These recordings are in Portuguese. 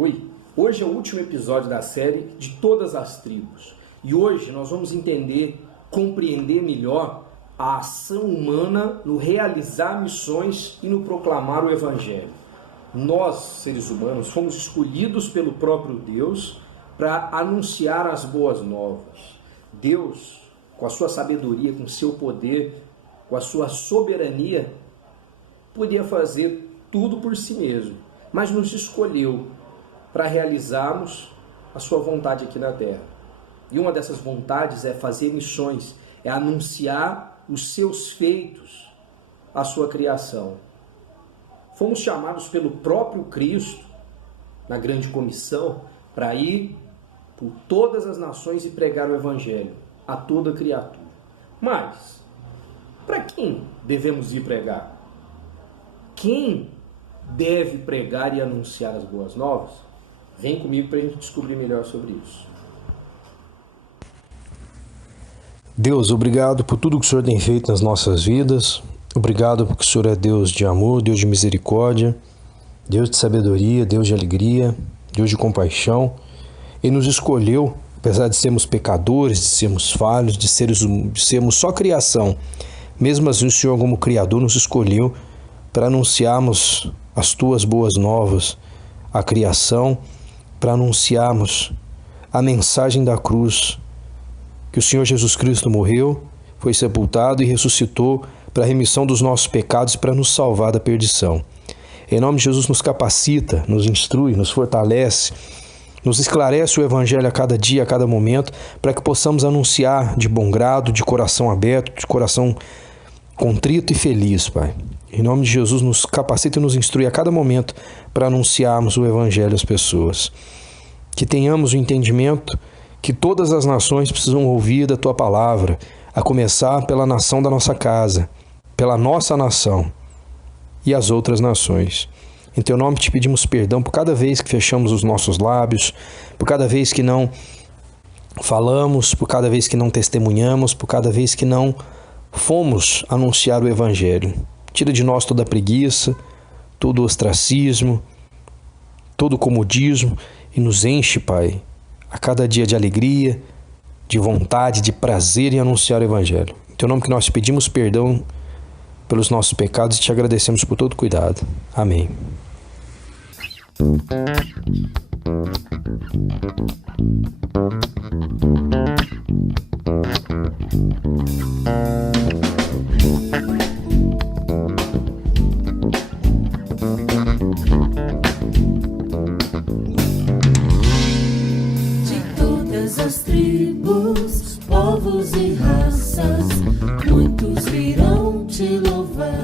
Oi, hoje é o último episódio da série de Todas as Tribos. E hoje nós vamos entender, compreender melhor a ação humana no realizar missões e no proclamar o Evangelho. Nós, seres humanos, fomos escolhidos pelo próprio Deus para anunciar as boas novas. Deus, com a sua sabedoria, com o seu poder, com a sua soberania, podia fazer tudo por si mesmo, mas nos escolheu para realizarmos a sua vontade aqui na Terra. E uma dessas vontades é fazer missões, é anunciar os seus feitos, a sua criação. Fomos chamados pelo próprio Cristo, na grande comissão, para ir por todas as nações e pregar o Evangelho a toda criatura. Mas, para quem devemos ir pregar? Quem deve pregar e anunciar as boas novas? Vem comigo para a gente descobrir melhor sobre isso. Deus, obrigado por tudo que o Senhor tem feito nas nossas vidas. Obrigado porque o Senhor é Deus de amor, Deus de misericórdia, Deus de sabedoria, Deus de alegria, Deus de compaixão. E nos escolheu, apesar de sermos pecadores, de sermos falhos, de sermos só criação. Mesmo assim, o Senhor, como Criador, nos escolheu para anunciarmos as Tuas boas novas, a criação, para anunciarmos a mensagem da cruz, que o Senhor Jesus Cristo morreu, foi sepultado e ressuscitou para a remissão dos nossos pecados e para nos salvar da perdição. Em nome de Jesus, nos capacita, nos instrui, nos fortalece, nos esclarece o Evangelho a cada dia, a cada momento, para que possamos anunciar de bom grado, de coração aberto, de coração contrito e feliz, Pai. Em nome de Jesus, nos capacita e nos instrui a cada momento para anunciarmos o Evangelho às pessoas. Que tenhamos o entendimento que todas as nações precisam ouvir da Tua palavra, a começar pela nação da nossa casa, pela nossa nação e as outras nações. Em Teu nome te pedimos perdão por cada vez que fechamos os nossos lábios, por cada vez que não falamos, por cada vez que não testemunhamos, por cada vez que não fomos anunciar o Evangelho. Tira de nós toda a preguiça, todo o ostracismo, todo o comodismo e nos enche, Pai, a cada dia de alegria, de vontade, de prazer em anunciar o Evangelho. Em Teu nome que nós te pedimos perdão pelos nossos pecados e te agradecemos por todo cuidado. Amém. As tribos, povos e raças, muitos virão te louvar.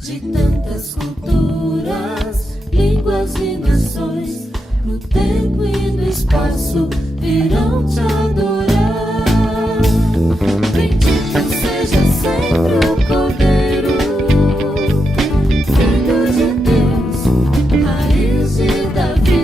De tantas culturas, línguas e nações, no tempo e no espaço, virão te adorar. Bendito seja sempre o Cordeiro, Filho de Deus, raiz de Davi.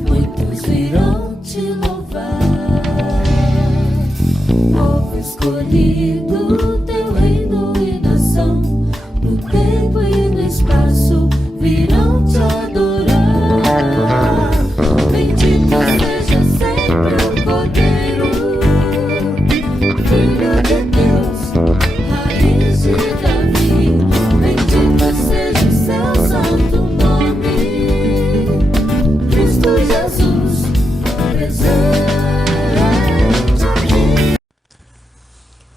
Muitos virão te louvar. Povo escolhido, teu reino e nação, no tempo e no espaço, virão te adorar. Bendito seja sempre o Cordeiro, Filho de Deus, raiz de Davi. Bendito seja o seu santo nome, Cristo Jesus, presente aqui.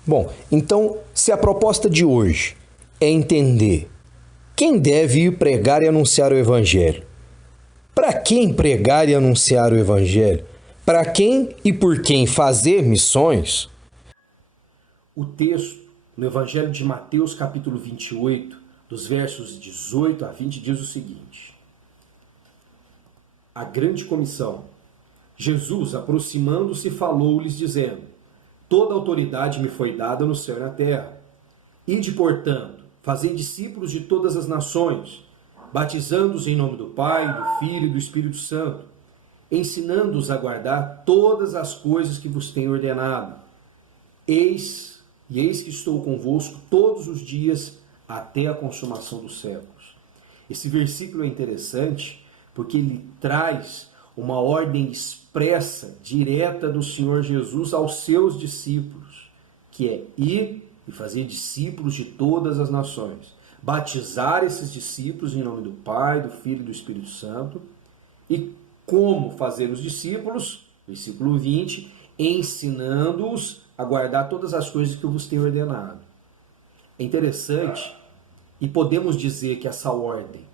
Bom, então, se a proposta de hoje é entender quem deve ir pregar e anunciar o Evangelho, para quem pregar e anunciar o Evangelho, para quem e por quem fazer missões, O texto no Evangelho de Mateus, capítulo 28, dos versos 18 a 20, diz o seguinte: A grande comissão. Jesus, aproximando-se, falou-lhes, dizendo: toda autoridade me foi dada no céu e na terra. Ide, portanto, fazei discípulos de todas as nações, batizando-os em nome do Pai, do Filho e do Espírito Santo, ensinando-os a guardar todas as coisas que vos tenho ordenado. Eis que estou convosco todos os dias até a consumação dos séculos. Esse versículo é interessante porque ele traz uma ordem expressa, direta do Senhor Jesus aos seus discípulos, que é ir e fazer discípulos de todas as nações. Batizar esses discípulos em nome do Pai, do Filho e do Espírito Santo. E como fazer os discípulos? Versículo 20, ensinando-os a guardar todas as coisas que eu vos tenho ordenado. É interessante, e podemos dizer que essa ordem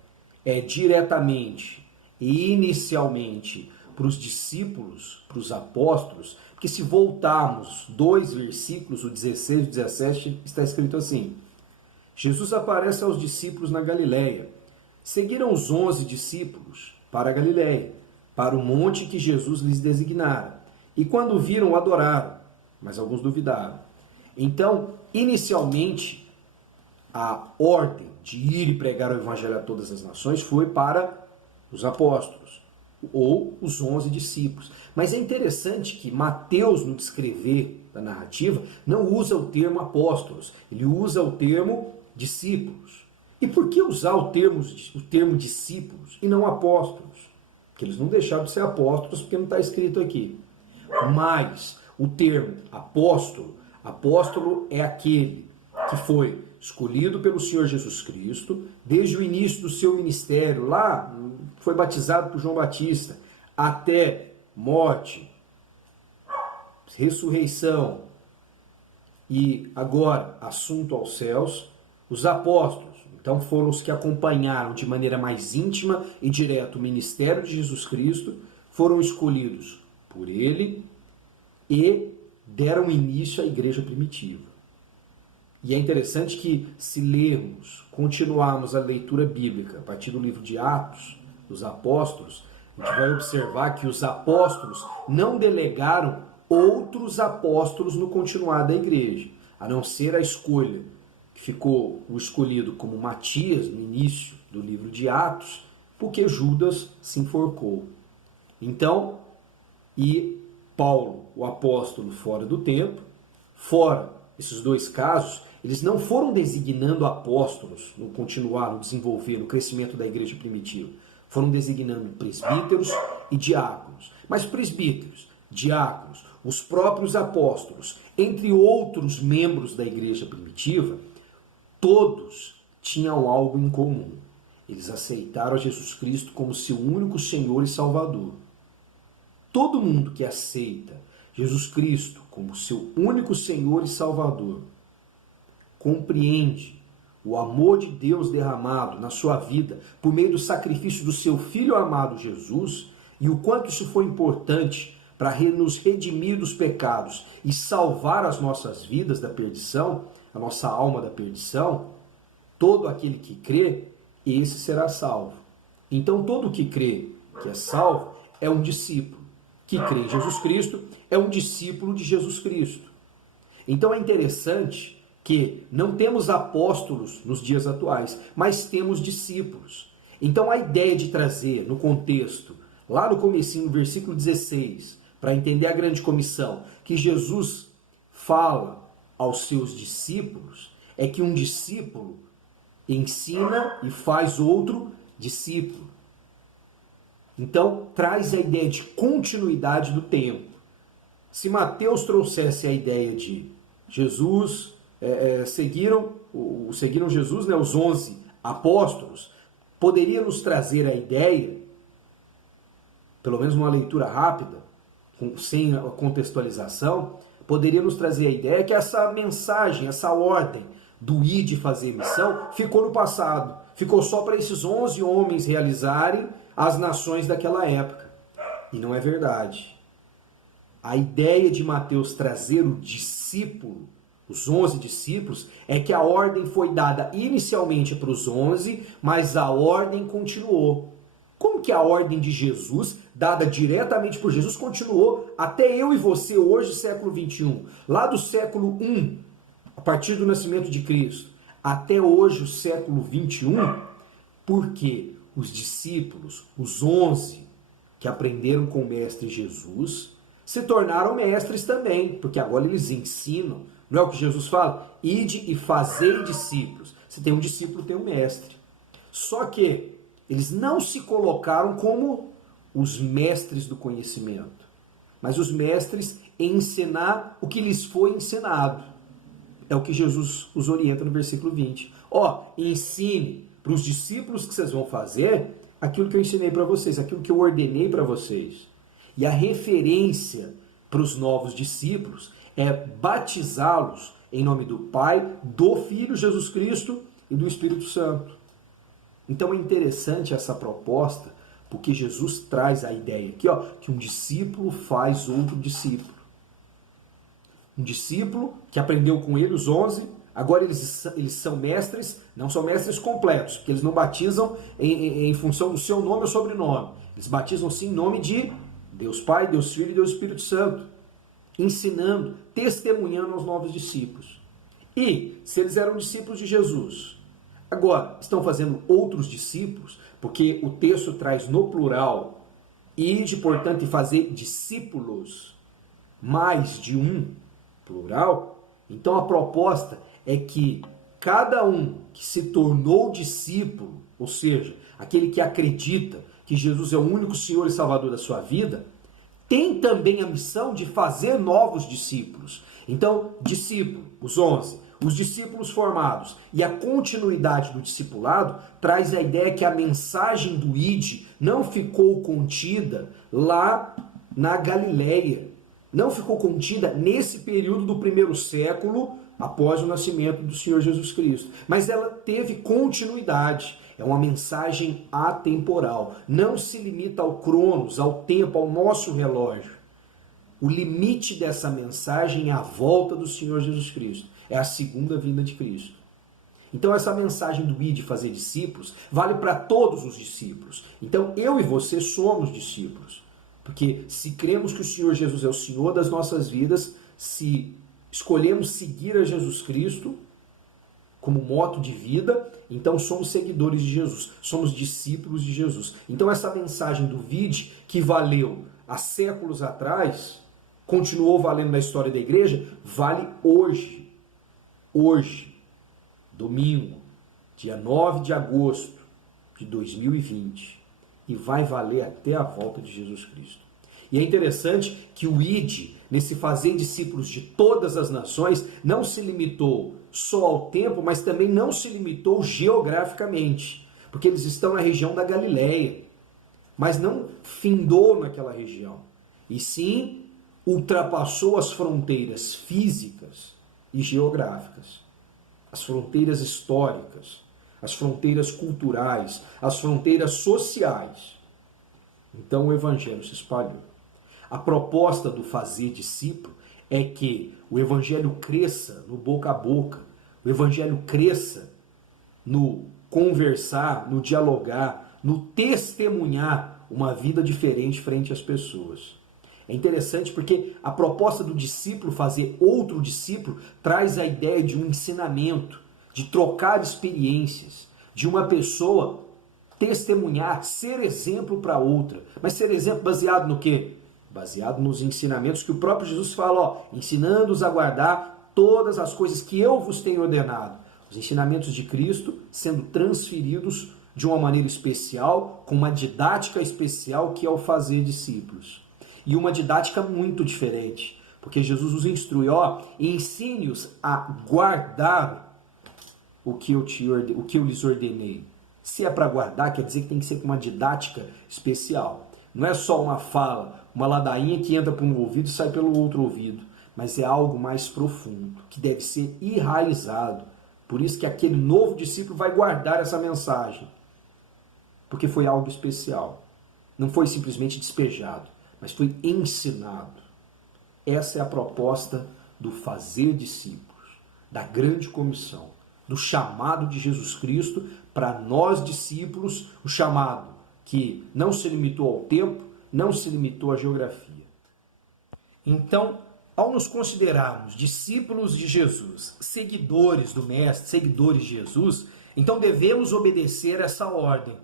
é diretamente e inicialmente para os discípulos, para os apóstolos, porque se voltarmos 2 versículos, o 16 e o 17, está escrito assim: Jesus aparece aos discípulos na Galileia. Seguiram os 11 discípulos para a Galileia, para o monte que Jesus lhes designara. E quando o viram, o adoraram, mas alguns duvidaram. Então, inicialmente, a ordem de ir e pregar o evangelho a todas as nações foi para os apóstolos, ou os 11 discípulos. Mas é interessante que Mateus, no descrever da narrativa, não usa o termo apóstolos, ele usa o termo discípulos. E por que usar o termo discípulos e não apóstolos? Porque eles não deixaram de ser apóstolos, porque não está escrito aqui. Mas o termo apóstolo é aquele que foi escolhido pelo Senhor Jesus Cristo, desde o início do seu ministério, lá foi batizado por João Batista, até morte, ressurreição e agora assunto aos céus, os apóstolos. Então foram os que acompanharam de maneira mais íntima e direta o ministério de Jesus Cristo, foram escolhidos por ele e deram início à igreja primitiva. E é interessante que, se lermos, continuarmos a leitura bíblica a partir do livro de Atos, dos apóstolos, a gente vai observar que os apóstolos não delegaram outros apóstolos no continuar da igreja, a não ser a escolha, que ficou o escolhido como Matias no início do livro de Atos, porque Judas se enforcou. Então, e Paulo, o apóstolo fora do tempo, fora esses 2 casos, eles não foram designando apóstolos no continuar, no desenvolver, no crescimento da igreja primitiva. Foram designando presbíteros e diáconos. Mas presbíteros, diáconos, os próprios apóstolos, entre outros membros da igreja primitiva, todos tinham algo em comum. Eles aceitaram a Jesus Cristo como seu único Senhor e Salvador. Todo mundo que aceita Jesus Cristo como seu único Senhor e Salvador compreende o amor de Deus derramado na sua vida por meio do sacrifício do seu Filho amado Jesus e o quanto isso foi importante para nos redimir dos pecados e salvar as nossas vidas da perdição, a nossa alma da perdição. Todo aquele que crê, esse será salvo. Então todo que crê que é salvo é um discípulo. Que crê em Jesus Cristo é um discípulo de Jesus Cristo. Então é interessante que não temos apóstolos nos dias atuais, mas temos discípulos. Então a ideia de trazer no contexto, lá no comecinho, no versículo 16, para entender a grande comissão, que Jesus fala aos seus discípulos, é que um discípulo ensina e faz outro discípulo. Então traz a ideia de continuidade do tempo. Se Mateus trouxesse a ideia de Jesus... seguiram Jesus, né, os 11 apóstolos, poderia nos trazer a ideia, pelo menos uma leitura rápida, sem a contextualização, poderia nos trazer a ideia que essa mensagem, essa ordem do ir de fazer missão, ficou no passado, ficou só para esses 11 homens realizarem as nações daquela época. E não é verdade. A ideia de Mateus trazer o discípulo, os 11 discípulos, é que a ordem foi dada inicialmente para os 11, mas a ordem continuou. Como como que a ordem de Jesus, dada diretamente por Jesus, continuou até eu e você hoje, século 21. Lá do século I, a partir do nascimento de Cristo, até hoje, o século 21, porque os discípulos, os 11 que aprenderam com o Mestre Jesus, se tornaram mestres também, porque agora eles ensinam. Não é o que Jesus fala? Ide e fazei discípulos. Se tem um discípulo, tem um mestre. Só que eles não se colocaram como os mestres do conhecimento, mas os mestres em ensinar o que lhes foi ensinado. É o que Jesus os orienta no versículo 20. Ensine para os discípulos que vocês vão fazer aquilo que eu ensinei para vocês, aquilo que eu ordenei para vocês. E a referência para os novos discípulos é batizá-los em nome do Pai, do Filho Jesus Cristo e do Espírito Santo. Então é interessante essa proposta, porque Jesus traz a ideia aqui, que um discípulo faz outro discípulo. Um discípulo que aprendeu com ele, os 11, agora eles são mestres, não são mestres completos, porque eles não batizam em função do seu nome ou sobrenome. Eles batizam sim em nome de Deus Pai, Deus Filho e Deus Espírito Santo, ensinando, testemunhando aos novos discípulos. E, se eles eram discípulos de Jesus, agora estão fazendo outros discípulos, porque o texto traz no plural, ide, portanto, e fazer discípulos, mais de um, plural, então a proposta é que cada um que se tornou discípulo, ou seja, aquele que acredita que Jesus é o único Senhor e Salvador da sua vida, tem também a missão de fazer novos discípulos. Então, discípulo, os 11, os discípulos formados e a continuidade do discipulado traz a ideia que a mensagem do Ide não ficou contida lá na Galileia, não ficou contida nesse período do primeiro século após o nascimento do Senhor Jesus Cristo, mas ela teve continuidade. É uma mensagem atemporal, não se limita ao cronos, ao tempo, ao nosso relógio. O limite dessa mensagem é a volta do Senhor Jesus Cristo, é a segunda vinda de Cristo. Então essa mensagem do ir de fazer discípulos vale para todos os discípulos. Então eu e você somos discípulos, porque se cremos que o Senhor Jesus é o Senhor das nossas vidas, se escolhemos seguir a Jesus Cristo como moto de vida, então somos seguidores de Jesus, somos discípulos de Jesus. Então essa mensagem do vide, que valeu há séculos atrás, continuou valendo na história da igreja, vale hoje. Hoje, domingo, dia 9 de agosto de 2020, e vai valer até a volta de Jesus Cristo. E é interessante que o ide, nesse fazer discípulos de todas as nações, não se limitou só ao tempo, mas também não se limitou geograficamente, porque eles estão na região da Galileia, mas não findou naquela região, e sim ultrapassou as fronteiras físicas e geográficas, as fronteiras históricas, as fronteiras culturais, as fronteiras sociais. Então o evangelho se espalhou. A proposta do fazer discípulo é que o evangelho cresça no boca a boca, o evangelho cresça no conversar, no dialogar, no testemunhar uma vida diferente frente às pessoas. É interessante porque a proposta do discípulo fazer outro discípulo traz a ideia de um ensinamento, de trocar experiências, de uma pessoa testemunhar, ser exemplo para outra. Mas ser exemplo baseado no quê? Baseado nos ensinamentos que o próprio Jesus fala, ensinando-os a guardar todas as coisas que eu vos tenho ordenado. Os ensinamentos de Cristo sendo transferidos de uma maneira especial, com uma didática especial que é o fazer discípulos. E uma didática muito diferente, porque Jesus os instrui, ensine-os a guardar o que eu lhes ordenei. Se é para guardar, quer dizer que tem que ser com uma didática especial. Não é só uma fala, uma ladainha que entra por um ouvido e sai pelo outro ouvido, mas é algo mais profundo, que deve ser enraizado. Por isso que aquele novo discípulo vai guardar essa mensagem, porque foi algo especial. Não foi simplesmente despejado, mas foi ensinado. Essa é a proposta do fazer discípulos, da grande comissão, do chamado de Jesus Cristo para nós discípulos, o chamado que não se limitou ao tempo, não se limitou à geografia. Então, ao nos considerarmos discípulos de Jesus, seguidores do Mestre, seguidores de Jesus, então devemos obedecer essa ordem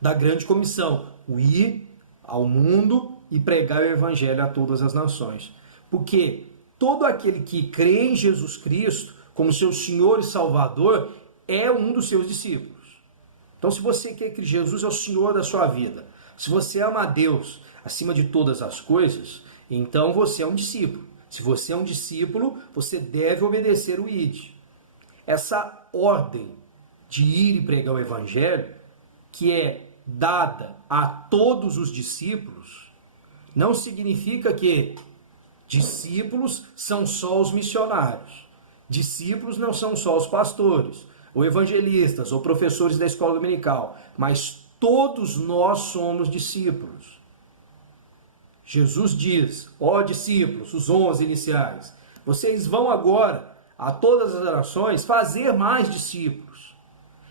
da grande comissão, o ir ao mundo e pregar o evangelho a todas as nações. Porque todo aquele que crê em Jesus Cristo como seu Senhor e Salvador é um dos seus discípulos. Então, se você quer que Jesus é o Senhor da sua vida, se você ama a Deus acima de todas as coisas, então você é um discípulo. Se você é um discípulo, você deve obedecer o ID. Essa ordem de ir e pregar o evangelho, que é dada a todos os discípulos, não significa que discípulos são só os missionários. Discípulos não são só os pastores, ou evangelistas, ou professores da escola dominical, mas todos nós somos discípulos. Jesus diz, ó discípulos, os 11 iniciais, vocês vão agora a todas as nações fazer mais discípulos.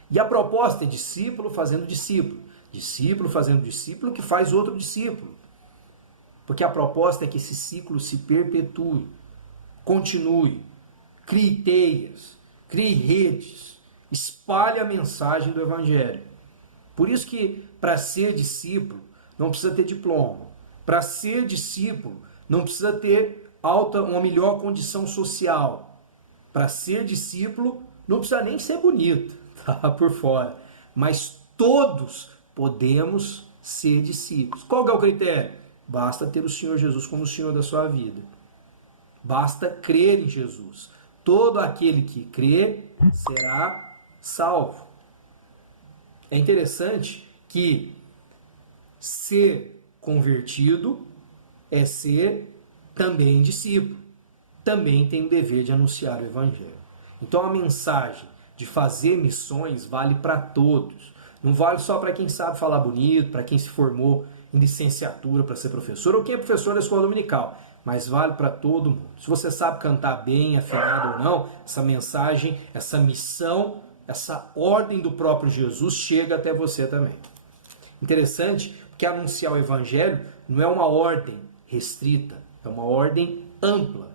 E a proposta é discípulo fazendo discípulo, discípulo fazendo discípulo que faz outro discípulo. Porque a proposta é que esse ciclo se perpetue, continue, crie teias, crie redes, espalhe a mensagem do Evangelho. Por isso que para ser discípulo não precisa ter diploma. Para ser discípulo não precisa ter uma melhor condição social. Para ser discípulo não precisa nem ser bonito, tá? Por fora. Mas todos podemos ser discípulos. Qual que é o critério? Basta ter o Senhor Jesus como o Senhor da sua vida. Basta crer em Jesus. Todo aquele que crê será salvo. É interessante que ser convertido é ser também discípulo. Também tem o dever de anunciar o Evangelho. Então a mensagem de fazer missões vale para todos. Não vale só para quem sabe falar bonito, para quem se formou em licenciatura para ser professor, ou quem é professor da escola dominical, mas vale para todo mundo. Se você sabe cantar bem, afinado ou não, essa mensagem, essa missão, essa ordem do próprio Jesus chega até você também. Interessante, porque anunciar o Evangelho não é uma ordem restrita, é uma ordem ampla,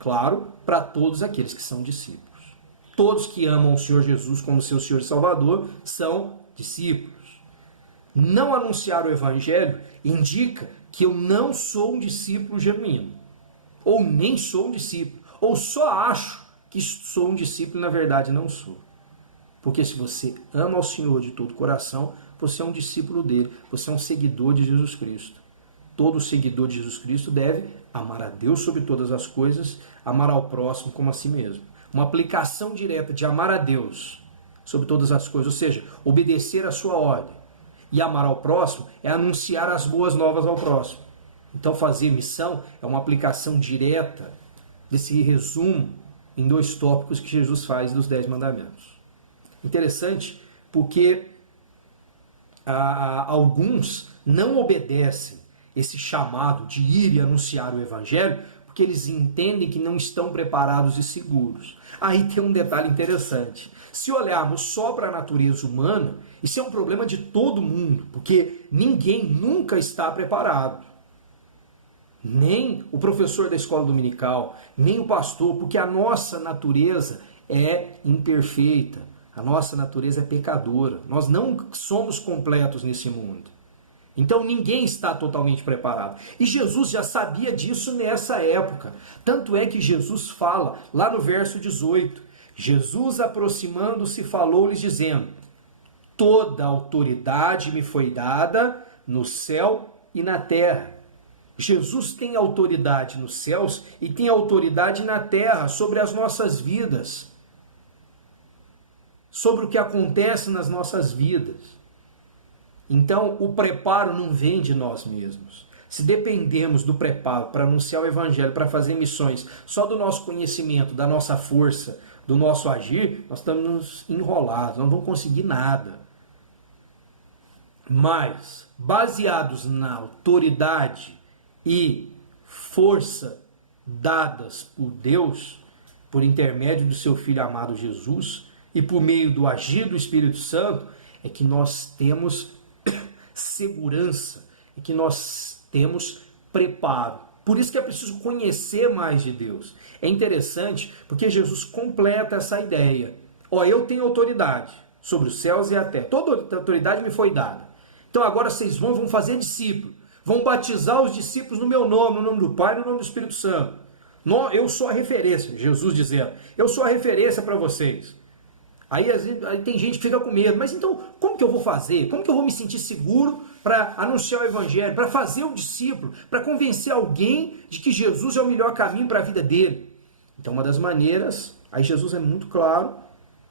claro, para todos aqueles que são discípulos. Todos que amam o Senhor Jesus como seu Senhor e Salvador são discípulos. Não anunciar o Evangelho indica que eu não sou um discípulo genuíno, ou nem sou um discípulo, ou só acho que sou um discípulo e na verdade não sou. Porque se você ama ao Senhor de todo o coração, você é um discípulo dele, você é um seguidor de Jesus Cristo. Todo seguidor de Jesus Cristo deve amar a Deus sobre todas as coisas, amar ao próximo como a si mesmo. Uma aplicação direta de amar a Deus sobre todas as coisas, ou seja, obedecer a sua ordem. E amar ao próximo é anunciar as boas novas ao próximo. Então fazer missão é uma aplicação direta desse resumo em 2 tópicos que Jesus faz dos 10 mandamentos. Interessante porque alguns não obedecem esse chamado de ir e anunciar o Evangelho porque eles entendem que não estão preparados e seguros. Aí tem um detalhe interessante. Se olharmos só para a natureza humana, isso é um problema de todo mundo, porque ninguém nunca está preparado. Nem o professor da escola dominical, nem o pastor, porque a nossa natureza é imperfeita, a nossa natureza é pecadora. Nós não somos completos nesse mundo. Então ninguém está totalmente preparado. E Jesus já sabia disso nessa época. Tanto é que Jesus fala, lá no verso 18, Jesus aproximando-se falou-lhes dizendo, toda autoridade me foi dada no céu e na terra. Jesus tem autoridade nos céus e tem autoridade na terra sobre as nossas vidas, sobre o que acontece nas nossas vidas. Então, o preparo não vem de nós mesmos. Se dependemos do preparo para anunciar o Evangelho, para fazer missões, só do nosso conhecimento, da nossa força, do nosso agir, nós estamos enrolados, não vamos conseguir nada. Mas, baseados na autoridade e força dadas por Deus, por intermédio do seu Filho amado Jesus, e por meio do agir do Espírito Santo, é que nós temos segurança e que nós temos preparo. Por isso que é preciso conhecer mais de Deus. É interessante porque Jesus completa essa ideia. Eu tenho autoridade sobre os céus e a terra. Toda autoridade me foi dada. Então agora vocês vão fazer discípulos. Vão batizar os discípulos no meu nome, no nome do Pai, no nome do Espírito Santo. Eu sou a referência, Jesus dizendo. Eu sou a referência para vocês. Aí tem gente que fica com medo. Mas então, como que eu vou fazer? Como que eu vou me sentir seguro para anunciar o Evangelho, para fazer o discípulo, para convencer alguém de que Jesus é o melhor caminho para a vida dele? Então, uma das maneiras, aí Jesus é muito claro,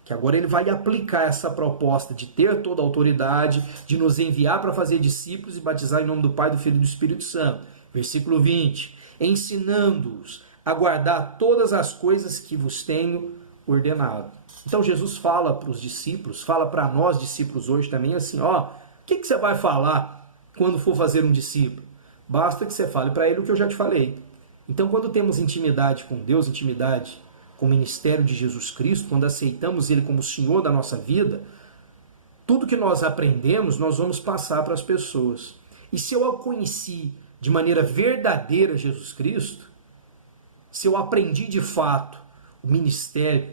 que agora ele vai aplicar essa proposta de ter toda a autoridade, de nos enviar para fazer discípulos e batizar em nome do Pai, do Filho e do Espírito Santo. Versículo 20. Ensinando-os a guardar todas as coisas que vos tenho ordenado. Então Jesus fala para os discípulos, fala para nós discípulos hoje também assim, o que você vai falar quando for fazer um discípulo? Basta que você fale para ele o que eu já te falei. Então quando temos intimidade com Deus, intimidade com o ministério de Jesus Cristo, quando aceitamos Ele como Senhor da nossa vida, tudo que nós aprendemos, nós vamos passar para as pessoas. E se eu conheci de maneira verdadeira Jesus Cristo, se eu aprendi de fato o ministério,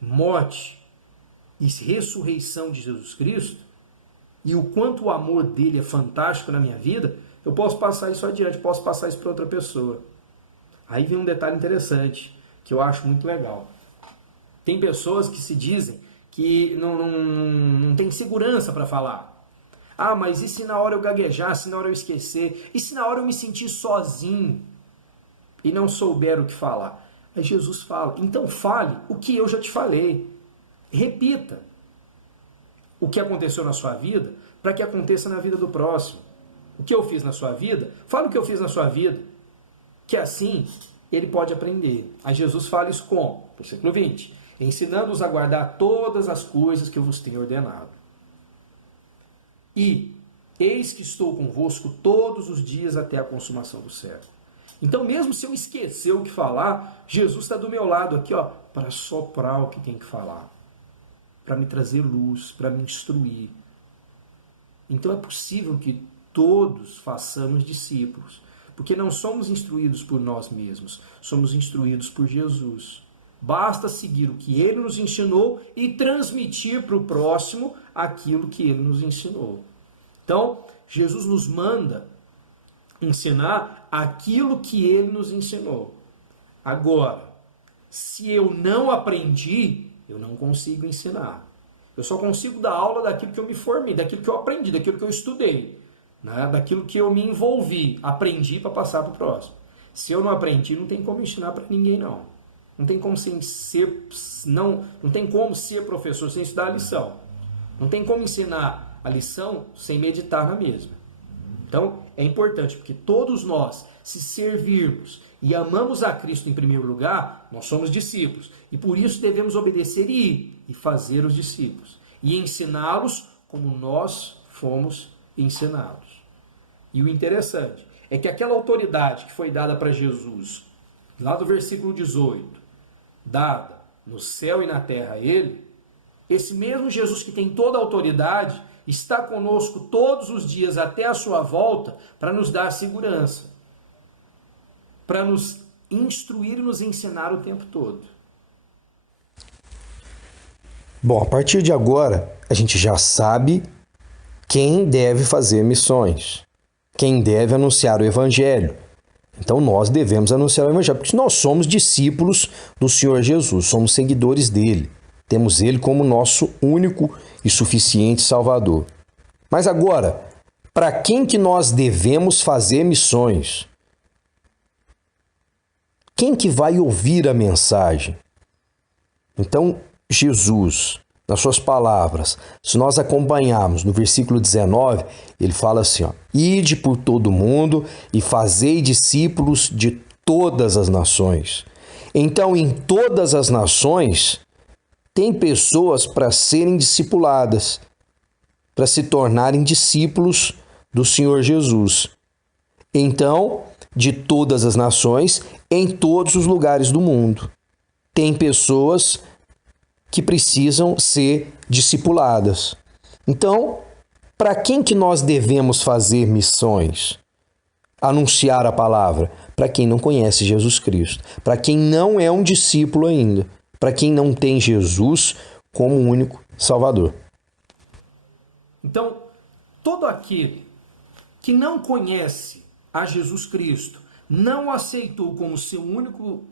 morte e ressurreição de Jesus Cristo, e o quanto o amor dele é fantástico na minha vida, eu posso passar isso adiante, posso passar isso para outra pessoa. Aí vem um detalhe interessante, que eu acho muito legal. Tem pessoas que se dizem que não tem segurança para falar. Mas e se na hora eu gaguejar, se na hora eu esquecer, e se na hora eu me sentir sozinho e não souber o que falar? Aí Jesus fala, então fale o que eu já te falei. Repita o que aconteceu na sua vida para que aconteça na vida do próximo. O que eu fiz na sua vida, fala o que eu fiz na sua vida. Que assim ele pode aprender. Aí Jesus fala isso como? Versículo 20. Ensinando-os a guardar todas as coisas que eu vos tenho ordenado. E eis que estou convosco todos os dias até a consumação do século. Então, mesmo se eu esquecer o que falar, Jesus está do meu lado aqui, para soprar o que tem que falar, para me trazer luz, para me instruir. Então é possível que todos façamos discípulos, porque não somos instruídos por nós mesmos, somos instruídos por Jesus. Basta seguir o que Ele nos ensinou e transmitir para o próximo aquilo que Ele nos ensinou. Então, Jesus nos manda ensinar aquilo que Ele nos ensinou. Agora, se eu não aprendi, eu não consigo ensinar. Eu só consigo dar aula daquilo que eu me formei, daquilo que eu aprendi, daquilo que eu estudei, né? Daquilo que eu me envolvi, aprendi para passar para o próximo. Se eu não aprendi, não tem como ensinar para ninguém, não. Não tem como não tem como ser professor sem estudar a lição. Não tem como ensinar a lição sem meditar na mesma. Então, é importante, porque todos nós, se servirmos e amamos a Cristo em primeiro lugar, nós somos discípulos. E por isso devemos obedecer e ir e fazer os discípulos. E ensiná-los como nós fomos ensinados. E o interessante é que aquela autoridade que foi dada para Jesus, lá do versículo 18, dada no céu e na terra a Ele, esse mesmo Jesus que tem toda a autoridade, está conosco todos os dias até a sua volta para nos dar segurança, para nos instruir e nos ensinar o tempo todo. Bom, a partir de agora, a gente já sabe quem deve fazer missões, quem deve anunciar o Evangelho. Então nós devemos anunciar o Evangelho, porque nós somos discípulos do Senhor Jesus, somos seguidores dele. Temos ele como nosso único e suficiente Salvador. Mas agora, para quem que nós devemos fazer missões? Quem que vai ouvir a mensagem? Então, Jesus, nas suas palavras, se nós acompanharmos no versículo 19, ele fala assim, ide por todo mundo e fazei discípulos de todas as nações. Então, em todas as nações, tem pessoas para serem discipuladas, para se tornarem discípulos do Senhor Jesus. Então, de todas as nações, em todos os lugares do mundo, tem pessoas que precisam ser discipuladas. Então, para quem que nós devemos fazer missões? Anunciar a palavra? Para quem não conhece Jesus Cristo, para quem não é um discípulo ainda, para quem não tem Jesus como único Salvador. Então, todo aquele que não conhece a Jesus Cristo, não aceitou como seu único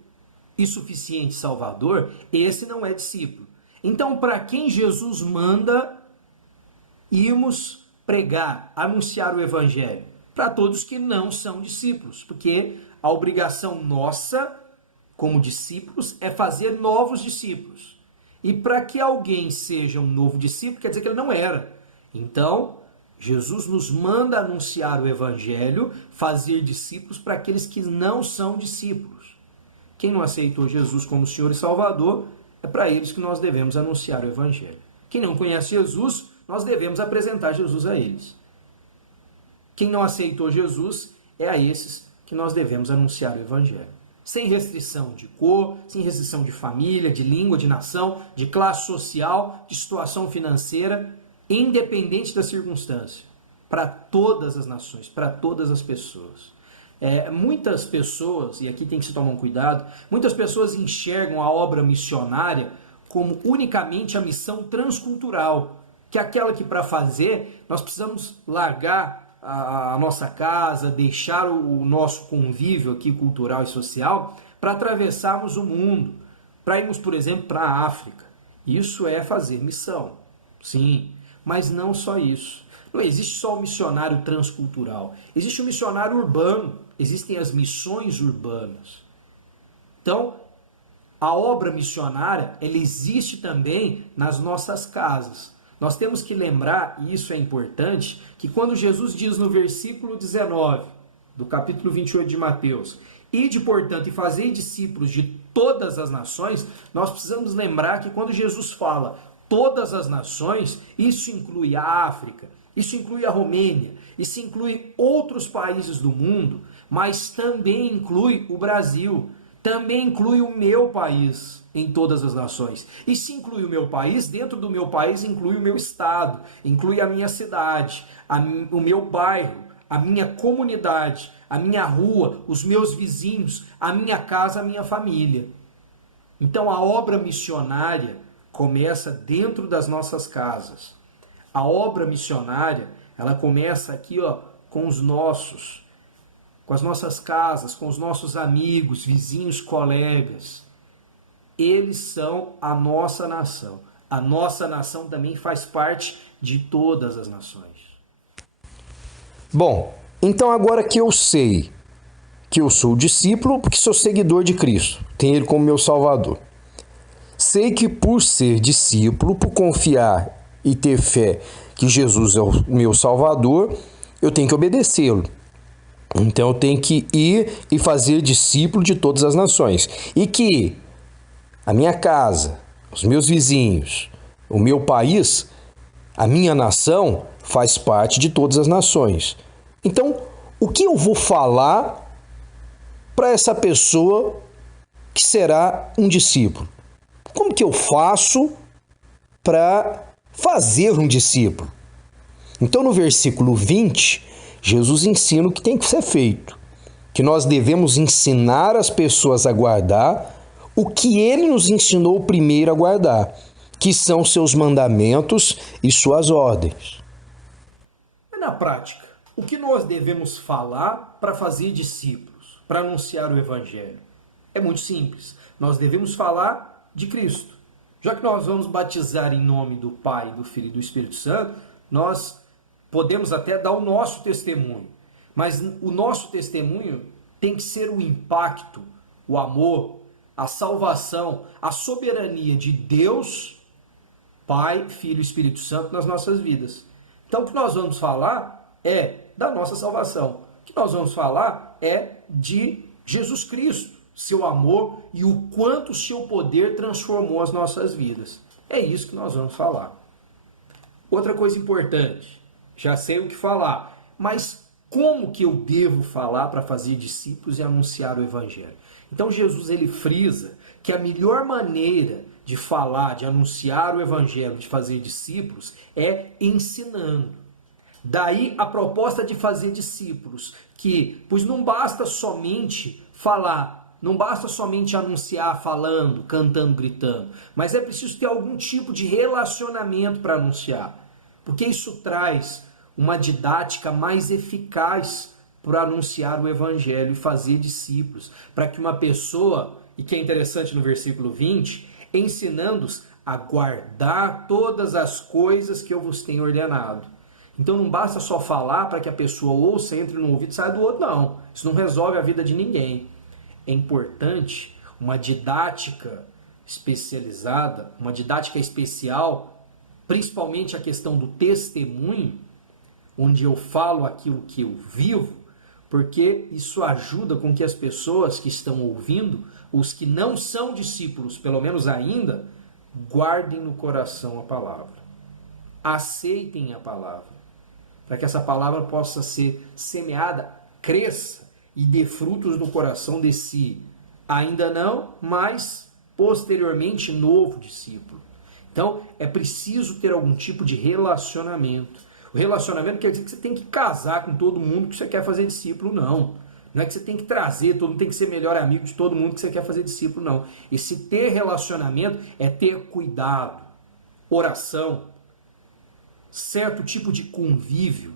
e suficiente Salvador, esse não é discípulo. Então, para quem Jesus manda irmos pregar, anunciar o Evangelho? Para todos que não são discípulos, porque a obrigação nossa, como discípulos, é fazer novos discípulos. E para que alguém seja um novo discípulo, quer dizer que ele não era. Então, Jesus nos manda anunciar o Evangelho, fazer discípulos para aqueles que não são discípulos. Quem não aceitou Jesus como Senhor e Salvador, é para eles que nós devemos anunciar o Evangelho. Quem não conhece Jesus, nós devemos apresentar Jesus a eles. Quem não aceitou Jesus, é a esses que nós devemos anunciar o Evangelho. Sem restrição de cor, sem restrição de família, de língua, de nação, de classe social, de situação financeira, independente da circunstância. Para todas as nações, para todas as pessoas. Muitas pessoas, e aqui tem que se tomar um cuidado, muitas pessoas enxergam a obra missionária como unicamente a missão transcultural, que é aquela que para fazer nós precisamos largar a nossa casa, deixar o nosso convívio aqui cultural e social para atravessarmos o mundo, para irmos, por exemplo, para a África. Isso é fazer missão, sim, mas não só isso. Não existe só o missionário transcultural, existe o missionário urbano, existem as missões urbanas. Então, a obra missionária, ela existe também nas nossas casas. Nós temos que lembrar, e isso é importante, que quando Jesus diz no versículo 19 do capítulo 28 de Mateus, ide, portanto, e fazei discípulos de todas as nações, nós precisamos lembrar que quando Jesus fala todas as nações, isso inclui a África, isso inclui a Romênia, isso inclui outros países do mundo, mas também inclui o Brasil, também inclui o meu país em todas as nações. E se inclui o meu país, dentro do meu país inclui o meu estado, inclui a minha cidade, o meu bairro, a minha comunidade, a minha rua, os meus vizinhos, a minha casa, a minha família. Então a obra missionária começa dentro das nossas casas. A obra missionária, ela começa aqui, com os nossos, com as nossas casas, com os nossos amigos, vizinhos, colegas. Eles são a nossa nação. A nossa nação também faz parte de todas as nações. Bom, então agora que eu sei que eu sou discípulo, porque sou seguidor de Cristo, tenho Ele como meu Salvador. Sei que por ser discípulo, por confiar e ter fé que Jesus é o meu Salvador, eu tenho que obedecê-lo. Então eu tenho que ir e fazer discípulo de todas as nações. E que a minha casa, os meus vizinhos, o meu país, a minha nação faz parte de todas as nações. Então, o que eu vou falar para essa pessoa que será um discípulo? Como que eu faço para fazer um discípulo? Então, no versículo 20, Jesus ensina o que tem que ser feito, que nós devemos ensinar as pessoas a guardar o que Ele nos ensinou primeiro a guardar, que são seus mandamentos e suas ordens. Mas na prática, o que nós devemos falar para fazer discípulos, para anunciar o Evangelho? É muito simples. Nós devemos falar de Cristo. Já que nós vamos batizar em nome do Pai, do Filho e do Espírito Santo, nós podemos até dar o nosso testemunho. Mas o nosso testemunho tem que ser o impacto, o amor, a salvação, a soberania de Deus, Pai, Filho e Espírito Santo nas nossas vidas. Então o que nós vamos falar é da nossa salvação. O que nós vamos falar é de Jesus Cristo, seu amor e o quanto o seu poder transformou as nossas vidas. É isso que nós vamos falar. Outra coisa importante, já sei o que falar, mas como que eu devo falar para fazer discípulos e anunciar o Evangelho? Então Jesus ele frisa que a melhor maneira de falar, de anunciar o Evangelho, de fazer discípulos, é ensinando. Daí a proposta de fazer discípulos, pois não basta somente falar, não basta somente anunciar falando, cantando, gritando, mas é preciso ter algum tipo de relacionamento para anunciar, porque isso traz uma didática mais eficaz para anunciar o evangelho e fazer discípulos, para que uma pessoa, e que é interessante no versículo 20, ensinando-os a guardar todas as coisas que eu vos tenho ordenado. Então não basta só falar para que a pessoa ouça, entre no ouvido e saia do outro, não. Isso não resolve a vida de ninguém. É importante uma didática especializada, uma didática especial, principalmente a questão do testemunho, onde eu falo aquilo que eu vivo, porque isso ajuda com que as pessoas que estão ouvindo, os que não são discípulos, pelo menos ainda, guardem no coração a palavra. Aceitem a palavra, para que essa palavra possa ser semeada, cresça e dê frutos no coração desse ainda não, mas posteriormente novo discípulo. Então é preciso ter algum tipo de relacionamento. O relacionamento quer dizer que você tem que casar com todo mundo que você quer fazer discípulo, não. Não é que você tem que trazer, todo mundo tem que ser melhor amigo de todo mundo que você quer fazer discípulo, não. Esse ter relacionamento é ter cuidado, oração, certo tipo de convívio.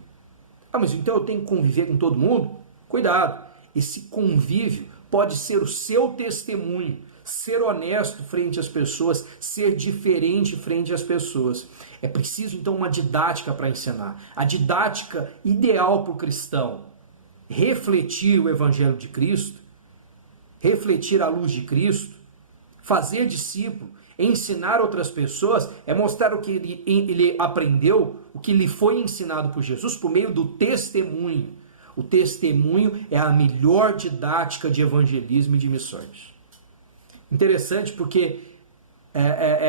Ah, mas então eu tenho que conviver com todo mundo? Cuidado, esse convívio pode ser o seu testemunho, ser honesto frente às pessoas, ser diferente frente às pessoas. É preciso então uma didática para ensinar. A didática ideal para o cristão: refletir o Evangelho de Cristo, refletir a luz de Cristo, fazer discípulo, ensinar outras pessoas, é mostrar o que ele aprendeu, o que lhe foi ensinado por Jesus por meio do testemunho. O testemunho é a melhor didática de evangelismo e de missões. Interessante porque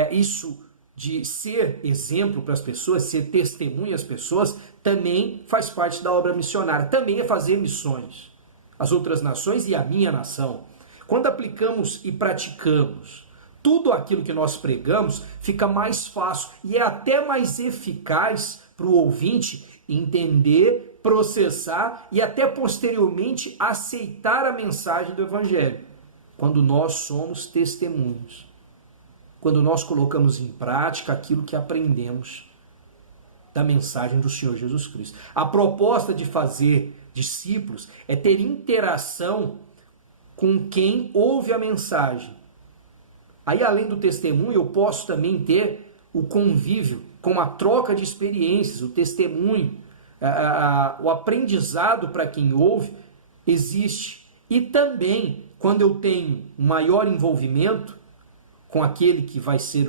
isso de ser exemplo para as pessoas, ser testemunho às pessoas, também faz parte da obra missionária, também é fazer missões às outras nações e à minha nação. Quando aplicamos e praticamos tudo aquilo que nós pregamos, fica mais fácil e é até mais eficaz para o ouvinte entender, processar e até posteriormente aceitar a mensagem do Evangelho, quando nós somos testemunhos, quando nós colocamos em prática aquilo que aprendemos da mensagem do Senhor Jesus Cristo. A proposta de fazer discípulos é ter interação com quem ouve a mensagem. Aí, além do testemunho, eu posso também ter o convívio com a troca de experiências, o testemunho, o aprendizado para quem ouve existe. E também, quando eu tenho maior envolvimento com aquele que vai ser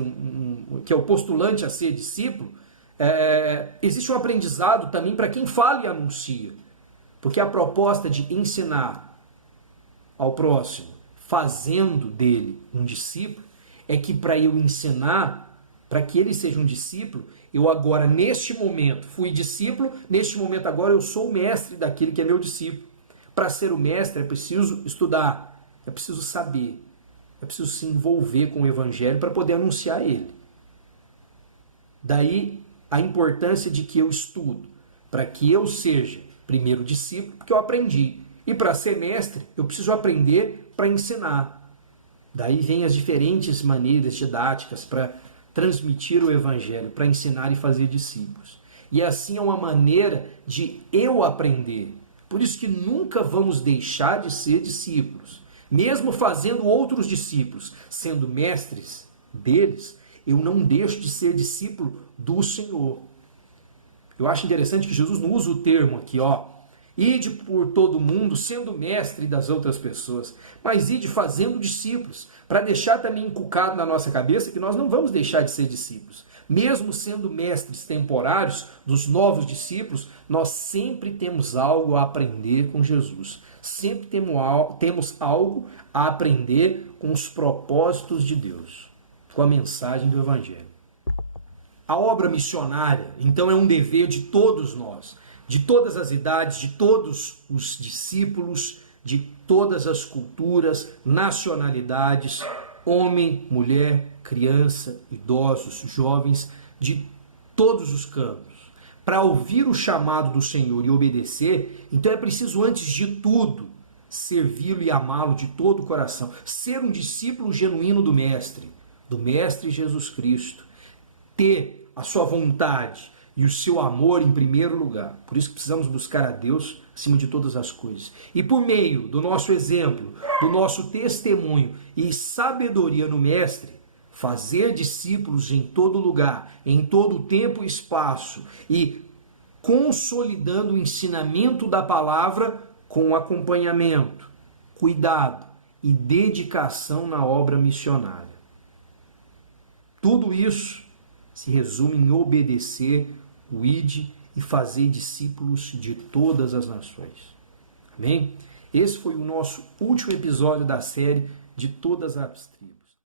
que é o postulante a ser discípulo, existe um aprendizado também para quem fala e anuncia. Porque a proposta de ensinar ao próximo, fazendo dele um discípulo, é que para eu ensinar, para que ele seja um discípulo, eu agora, neste momento, fui discípulo, neste momento agora eu sou o mestre daquele que é meu discípulo. Para ser o mestre é preciso estudar, é preciso saber, é preciso se envolver com o Evangelho para poder anunciar ele. Daí a importância de que eu estudo, para que eu seja primeiro discípulo, porque eu aprendi. E para ser mestre, eu preciso aprender para ensinar. Daí vem as diferentes maneiras didáticas para transmitir o Evangelho, para ensinar e fazer discípulos. E assim é uma maneira de eu aprender. Por isso que nunca vamos deixar de ser discípulos. Mesmo fazendo outros discípulos, sendo mestres deles, eu não deixo de ser discípulo do Senhor. Eu acho interessante que Jesus não usa o termo aqui, ide por todo mundo sendo mestre das outras pessoas, mas ide fazendo discípulos, para deixar também inculcado na nossa cabeça que nós não vamos deixar de ser discípulos. Mesmo sendo mestres temporários dos novos discípulos, nós sempre temos algo a aprender com Jesus. Sempre temos algo a aprender com os propósitos de Deus, com a mensagem do Evangelho. A obra missionária, então, é um dever de todos nós, de todas as idades, de todos os discípulos, de todas as culturas, nacionalidades, homem, mulher, criança, idosos, jovens, de todos os campos, para ouvir o chamado do Senhor e obedecer, então é preciso, antes de tudo, servi-lo e amá-lo de todo o coração. Ser um discípulo genuíno do Mestre Jesus Cristo. Ter a sua vontade e o seu amor em primeiro lugar. Por isso que precisamos buscar a Deus acima de todas as coisas. E por meio do nosso exemplo, do nosso testemunho e sabedoria no Mestre, fazer discípulos em todo lugar, em todo tempo e espaço, e consolidando o ensinamento da palavra com acompanhamento, cuidado e dedicação na obra missionária. Tudo isso se resume em obedecer o ide e fazer discípulos de todas as nações. Amém? Esse foi o nosso último episódio da série de todas as tribos.